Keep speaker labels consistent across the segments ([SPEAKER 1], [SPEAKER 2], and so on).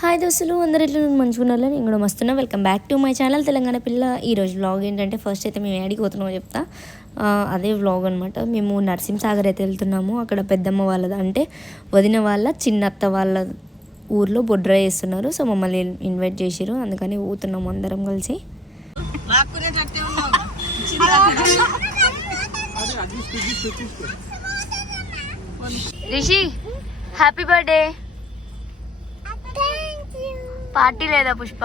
[SPEAKER 1] Hi దోస్తులు అందరు ఇట్లా మంచుకున్నారు నేను కూడా మస్తున్నా. Welcome back to my channel Telangana పిల్ల. ఈరోజు వ్లాగ్ ఏంటంటే ఫస్ట్ అయితే మేము ఏడికి పోతున్నామో చెప్తా. అదే వ్లాగ్ అనమాట మేము నరసింహసాగర్ అయితే వెళ్తున్నాము. అక్కడ పెద్దమ్మ వాళ్ళది అంటే వదిన వాళ్ళ చిన్నత్త వాళ్ళ ఊర్లో బొడ్ర చేస్తున్నారు సో మమ్మల్ని ఇన్వైట్ చేసిరు అందుకని పోతున్నాము అందరం కలిసి. రిషి హ్యాపీ బర్త్డే పార్టీ లేదా పుష్ప?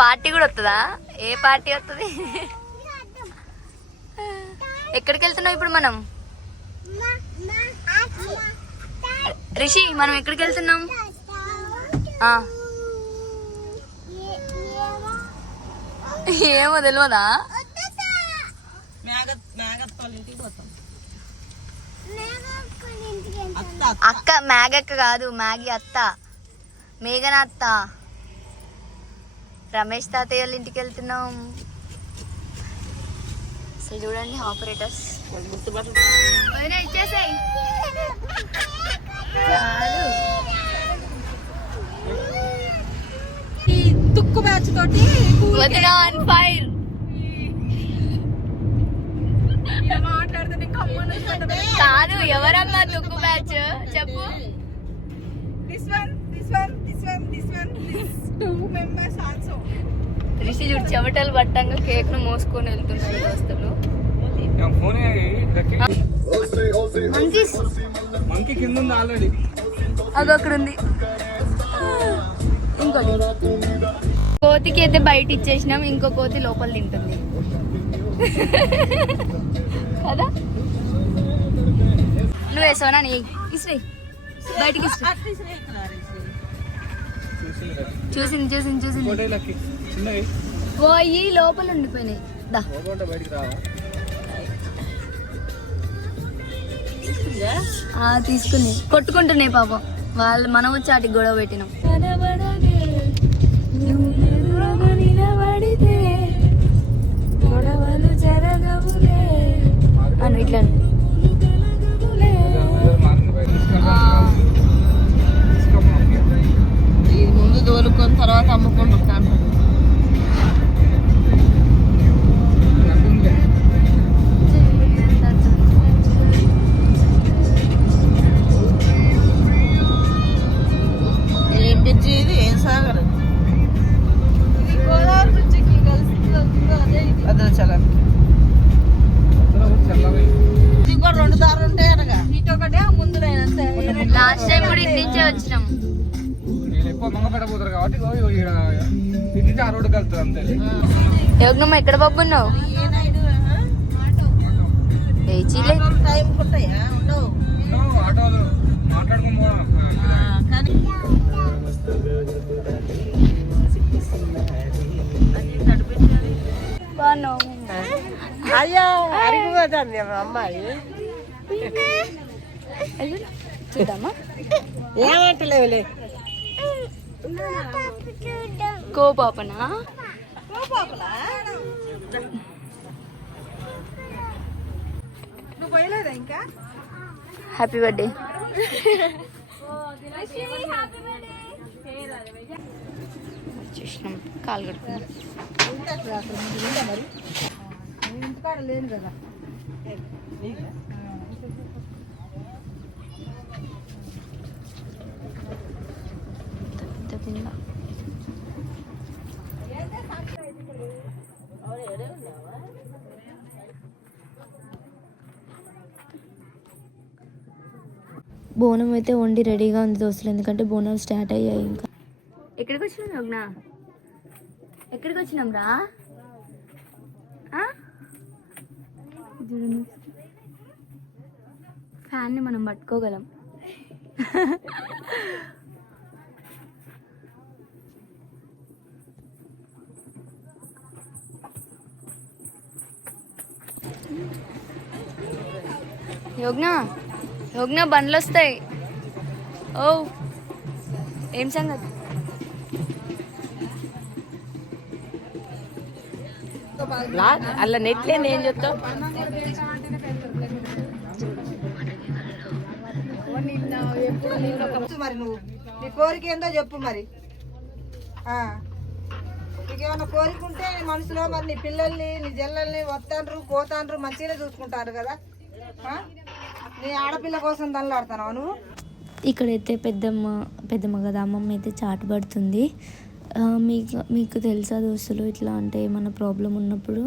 [SPEAKER 1] పార్టీ కూడా వస్తుందా ఏ పార్టీ వస్తుంది ఎక్కడికి వెళ్తున్నాం ఇప్పుడు మనం? రిషి మనం ఎక్కడికి వెళ్తున్నాం? ఆ, ఏమో తెలియదా
[SPEAKER 2] మేఘ మేఘత్ వాళ్ళ ఇంటికి పోతాం.
[SPEAKER 1] అక్క మ్యాగ్ అక్క కాదు మ్యాగీ అత్త. మేఘన అత్త. రమేష్ తాతయ్య వాళ్ళ ఇంటికి వెళ్తున్నాం. అసలు చూడండి ఆపరేటర్స్. ఇచ్చేసాయి.
[SPEAKER 2] తుక్కు బ్యాచ్ తోటి
[SPEAKER 1] ఆన్ ఫైర్ కాదు ఎవరమ్మా తుక్కు బ్యాచ్? చెప్పు.
[SPEAKER 2] This one this one this one this one this two members also
[SPEAKER 1] Rishi చూడు చెమటలు పట్టంగా కేక్ను మోసుకొని వెళ్తున్నారు దోస్తులు
[SPEAKER 3] మంకి కింద. ఉంది ఆల్రెడీ
[SPEAKER 1] అది అక్కడ ఉంది. ఇంకోటి కోతికి అయితే బయట ఇచ్చేసినాం ఇంకో కోతి లోపల తింటుంది. కదా? నువ్వు వేసావనా నీ ఇస్త్రీ బయటికి చూసింది చూసింది చూసింది. పోయి లోపల ఉండిపోయినాయి. దా. తీసుకుంది? కొట్టుకుంటున్నాయి పాపం. వాళ్ళు మనం వచ్చి వాటికి గొడవ పెట్టినాం. అను ఇట్లా
[SPEAKER 2] తోలుకొని తర్వాత అమ్ముకుంటాను
[SPEAKER 1] ఎక్కడ బాబు బాగున్నావు
[SPEAKER 2] అయ్యో అరిగిపోతుంది అమ్మాయి
[SPEAKER 1] చూద్దామా
[SPEAKER 2] ఏమంటలేవులే
[SPEAKER 1] కో పాపనా? హ్యాపీ బర్త్డే చూసినాం. కాలు కడుకున్నాం
[SPEAKER 2] లేదు కదా
[SPEAKER 1] పెద్ద పిల్ల బోనం అయితే వండి రెడీగా ఉంది దోస్తులు ఎందుకంటే బోనాలు స్టార్ట్ అయ్యాయి ఇంకా. ఎక్కడికి వచ్చినాం యోగ్న ఎక్కడికి వచ్చినాం రా ఫ్యాన్ని మనం పట్టుకోగలం. యోగ్నా యోగ్న బండ్లు వస్తాయి ఓ ఏం సంగతి?
[SPEAKER 2] అలా నెట్లే నేను చెప్తావు
[SPEAKER 4] చెప్పు మరి నువ్వు నీ కోరిక ఏందో చెప్పు మరి. ఆ. నీకేమన్నా కోరిక ఉంటే నీ మనసులో మరి నీ పిల్లల్ని నీ జల్లల్ని వస్తాండ్రు పోతాండ్రు మంచిగానే చూసుకుంటారు కదా? నీ ఆడపిల్ల కోసం నువ్వు?
[SPEAKER 5] ఇక్కడైతే పెద్దమ్మ పెద్దమ్మ కదా అమ్మమ్మ అయితే చాటు పడుతుంది. మీకు మీకు తెలుసా దోస్తులు ఇట్లా అంటే ఏమన్నా ప్రాబ్లం ఉన్నప్పుడు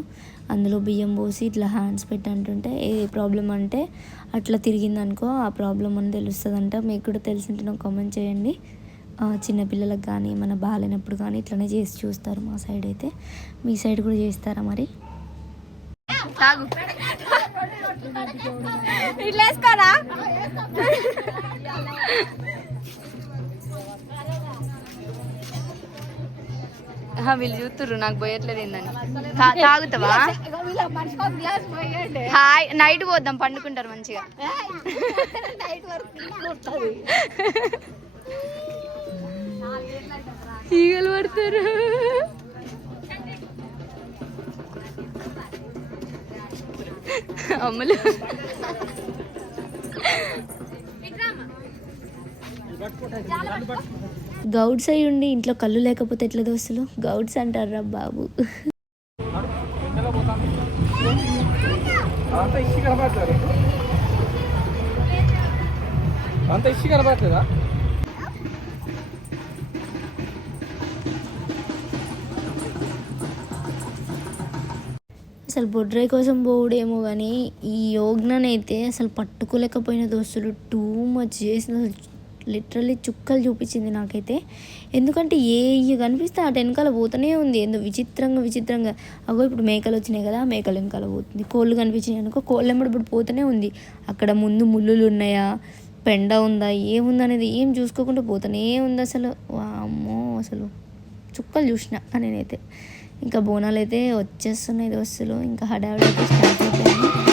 [SPEAKER 5] అందులో బియ్యం పోసి ఇట్లా హ్యాండ్స్ పెట్టి అంటుంటే ఏ ప్రాబ్లం అంటే అట్లా తిరిగిందనుకో ఆ ప్రాబ్లం అని తెలుస్తుందంట. మీకు కూడా తెలిసింటే నాకు కామెంట్ చేయండి. చిన్నపిల్లలకు కానీ మన బాగాలేనప్పుడు కానీ ఇట్లనే చేసి చూస్తారు మా సైడ్ అయితే. మీ సైడ్ కూడా చేస్తారా మరి?
[SPEAKER 1] తాగు. ఇట్లా వేసుకోరా? వీళ్ళు చూస్తుర్రు నాకు పోయట్లేదు ఏందని. తాగుతావా? హాయ్ నైట్ పోద్దాం పండుకుంటారు మంచిగా. ఈగలు పడతారు. అమ్మలు.
[SPEAKER 5] గౌడ్స్ అయి ఉండి ఇంట్లో కళ్ళు లేకపోతే ఎట్లా దోస్తులు గౌడ్స్ అంటారా బాబు.
[SPEAKER 3] అంత ఇష్టి కనబడతారు
[SPEAKER 5] అసలు బొడ్రాయి కోసం పోవుడేమో కానీ ఈ యోగ్ననైతే అసలు పట్టుకోలేకపోయిన దోస్తులు. టూ మచ్ చేసిన లిటరలీ చుక్కలు చూపించింది నాకైతే. ఎందుకంటే ఏ ఇయ్య కనిపిస్తే అటు వెనకాల పోతూనే ఉంది. ఏందో విచిత్రంగా విచిత్రంగా. అగో ఇప్పుడు మేకలు వచ్చినాయి కదా మేకలు వెనకాల పోతుంది. కోళ్ళు కనిపించినాయి అనుకో కోళ్ళు ఎమ్మడి ఇప్పుడు పోతూనే ఉంది. అక్కడ ముందు ముళ్ళులు ఉన్నాయా? పెండ ఉందా? ఏముందనేది ఏం చూసుకోకుండా పోతూనే ఉంది అసలు. వామ్మో అసలు. చుక్కలు చూసిన నేనైతే. ఇంకా బోనాలు అయితే వచ్చేస్తున్నాయి దోస్తులు. ఇంకా హడావిడి అయితే స్టార్ట్ అయిపోయింది.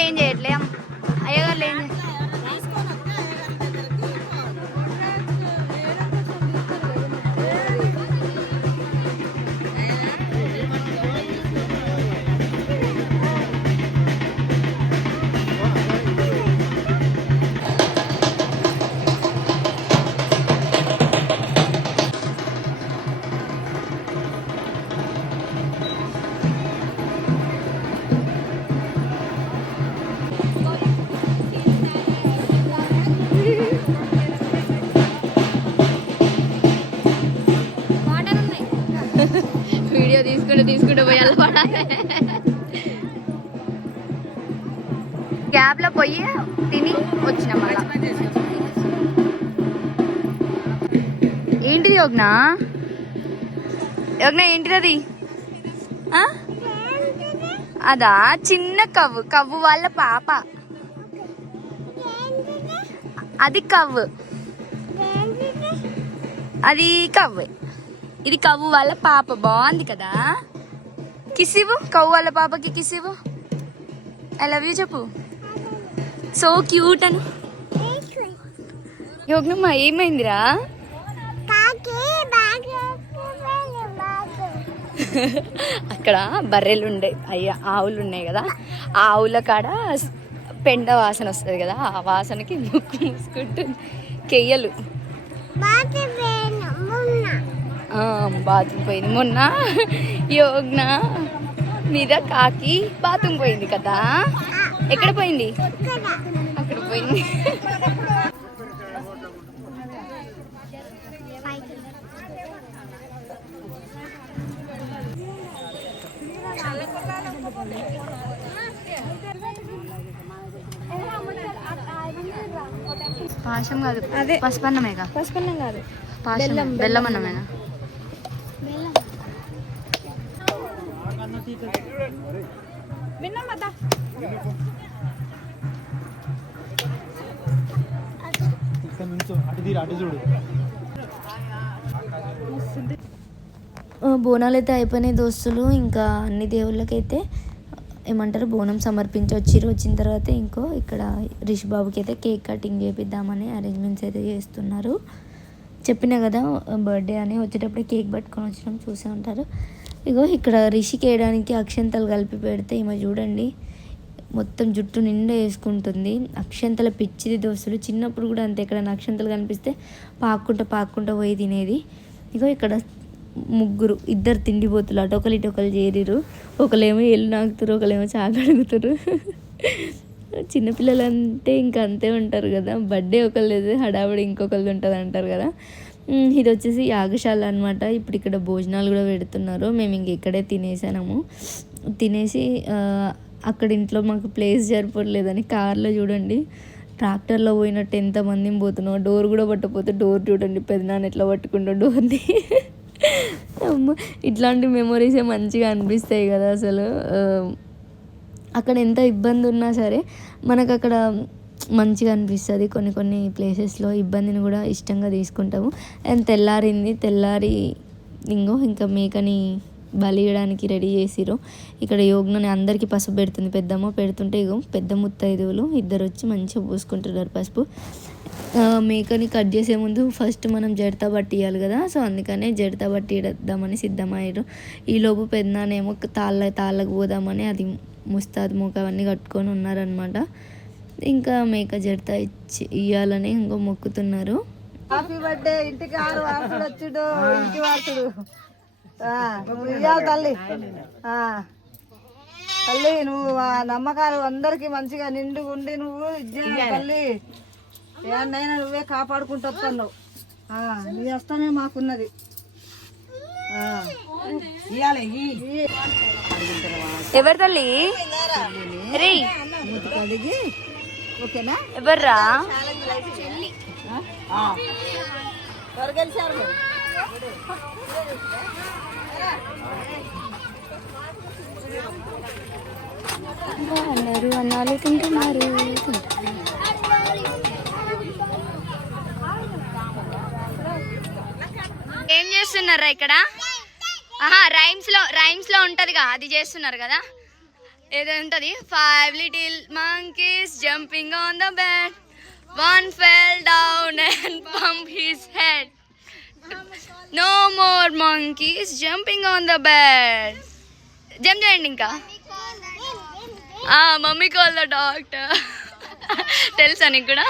[SPEAKER 1] అయ్యగారులు కూడా ఏం చేయట్లే వీడియో తీసుకుంటూ పోయి గ్యాప్లో పోయి తిని వచ్చినాం మళ్ళా. ఏంటిది యోగ్న యోగ్న ఏంటిది అది ఆ? అదా? చిన్న కవ్వు. కవ్వు వాళ్ళ పాప. అది కవ్వు. అది కవ్వే. ఇది కవ్వు వాళ్ళ పాప. బాగుంది కదా? కిసివు కవ్వు వాళ్ళ పాపకి కిసివు ఐ లవ్ యూ చెప్పు సో క్యూట్ అని యోగ్నమ్మ ఏమైందిరా అక్కడ బర్రెలు ఉండే అయ్యా ఆవులు ఉన్నాయి కదా. ఆవుల కాడ పెండ వాసన వస్తుంది కదా ఆ వాసనకి ముక్కు మూసుకుంటుంది. కెయ్యలు బాత్రూమ్ పోయింది. మొన్న యోగ్న మీద కాకి బాత్రూమ్ పోయింది కదా. ఎక్కడ పోయింది? అక్కడ పోయింది. పాశం కాదు అదే. పసుపన్నమేగా?
[SPEAKER 5] పసుకున్నాం కాదు.
[SPEAKER 1] పాశం బెల్లం
[SPEAKER 5] బోనాలు అయితే అయిపోయినాయి దోస్తులు. ఇంకా అన్ని దేవుళ్ళకైతే ఏమంటారు బోనం సమర్పించి వచ్చిర్రు వచ్చిన తర్వాత ఇంకో ఇక్కడ రిషి బాబుకి అయితే కేక్ కటింగ్ చేపిద్దామని అరేంజ్మెంట్స్ అయితే చేస్తున్నారు. చెప్పినా కదా బర్త్డే అని వచ్చేటప్పుడు కేక్ పట్టుకొని వచ్చినాం చూసే ఉంటారు. ఇగో ఇక్కడ రిషికి వేయడానికి అక్షంతలు కలిపి పెడితే ఈమె చూడండి మొత్తం జుట్టు నిండా వేసుకుంటుంది. అక్షంతల పిచ్చిది దోస్తులు. చిన్నప్పుడు కూడా అంతే ఎక్కడైనా అక్షంతలు కనిపిస్తే పాక్కుంటా పాక్కుంటా పోయి తినేది. ఇగో ఇక్కడ ముగ్గురు ఇద్దరు తిండిపోతులు. అటు ఒకరు ఇటు ఒకరు చేరిరు ఒకలేమో ఎల్లు నాకుతారు ఒకలేమో చాకు అడుగుతారు చిన్నపిల్లలు అంటే ఇంకా అంతే ఉంటారు కదా. బర్త్డే ఒకళ్ళది హడావిడి ఇంకొకరిది ఉంటుంది అంటారు కదా. ఇది వచ్చేసి యాగశాల అనమాట ఇప్పుడు ఇక్కడ భోజనాలు కూడా పెడుతున్నారు. మేము ఇంక ఇక్కడే తినేసాము. తినేసి అక్కడ ఇంట్లో మాకు ప్లేస్ సరిపోలేదని కార్లో చూడండి. ట్రాక్టర్లో పోయినట్టు ఎంతమంది పోతున్నాం డోర్ కూడా పట్టకపోతే డోర్ చూడండి. పెదనాన్న ఎట్లా పట్టుకుంటా డోర్ని. ఇట్లాంటి మెమొరీసే మంచిగా అనిపిస్తాయి కదా అసలు. అక్కడ ఎంత ఇబ్బంది ఉన్నా సరే మనకు అక్కడ మంచిగా అనిపిస్తుంది. కొన్ని కొన్ని ప్లేసెస్లో ఇబ్బందిని కూడా ఇష్టంగా తీసుకుంటాము. అండ్ తెల్లారింది తెల్లారి ఇంకో ఇంకా మేకని బలి ఇవ్వడానికి రెడీ చేసిరు ఇక్కడ యోగ్నని అందరికీ పసుపు పెడుతుంది. పెద్దమ్మ పెడుతుంటే ఇగో పెద్ద ముత్తైదువులు ఇద్దరు వచ్చి మంచిగా పూసుకుంటున్నారు పసుపు. మేకని కట్ చేసే ముందు ఫస్ట్ మనం జడతా పట్టియాలి కదా. సో అందుకనే జడతా పట్టి సిద్ధమయ్యారు. ఈలోపు పెద్దనేమో తాళ్ళ తాళ్ళకు పోదామని అది ముస్తాదు మూక అవన్నీ కట్టుకొని ఉన్నారనమాట ఇంకా మేక జడతా ఇచ్చి ఇవ్వాలని ఇంకో మొక్కుతున్నారు.
[SPEAKER 4] హ్యాపీ బర్త్డే ఇంటికి ఆరు వారసుడు వచ్చుడు ఇంటి వారసుడు. ఇయ్యాలి తల్లి. ఆ. తల్లి నువ్వు ఆ నమ్మకాలు అందరికి మంచిగా నిండు ఉండి నువ్వు తల్లి. ఏడైనా నువ్వే కాపాడుకుంటూ వస్తున్నావు. ఆ, నీ వస్తానే మాకున్నది.
[SPEAKER 1] ఎవరు తల్లి? రే
[SPEAKER 4] కడిగి ఓకేనా?
[SPEAKER 1] ఎవర్రా?
[SPEAKER 4] అన్నారు
[SPEAKER 1] అందరూ అన్నాలు తింటున్నారు ఏం చేస్తున్నారా ఇక్కడ? ఆహా రైమ్స్లో రైమ్స్లో ఉంటదిగా అది చేస్తున్నారు కదా. ఏదో ఉంటది five little monkeys jumping on the bed one fell down and bump his head no more monkeys jumping on the bed jump చేయండి ఇంకా. మమ్మీ కాల్ ద డాక్టర్ తెలుసా నీకు కూడా?